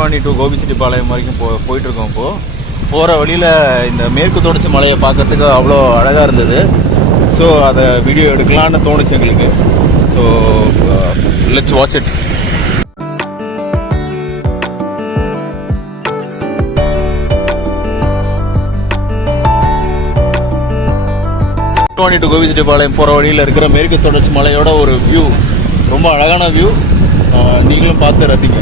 Vikravandi to Gobichettipalayam வரைக்கும் போயிட்டுருக்கோம். இப்போது போகிற வழியில் இந்த மேற்கு தொடர்ச்சி மலையை பார்க்கறதுக்கு அவ்வளோ அழகாக இருந்தது. ஸோ அதை வீடியோ எடுக்கலான்னு தோணுச்சு எங்களுக்கு. So let's watch it. Vikravandi to Gobichettipalayam போகிற வழியில் இருக்கிற மேற்கு தொடர்ச்சி மலையோட ஒரு வியூ, ரொம்ப அழகான வியூ. நீங்களும் பார்த்து ரசிங்க.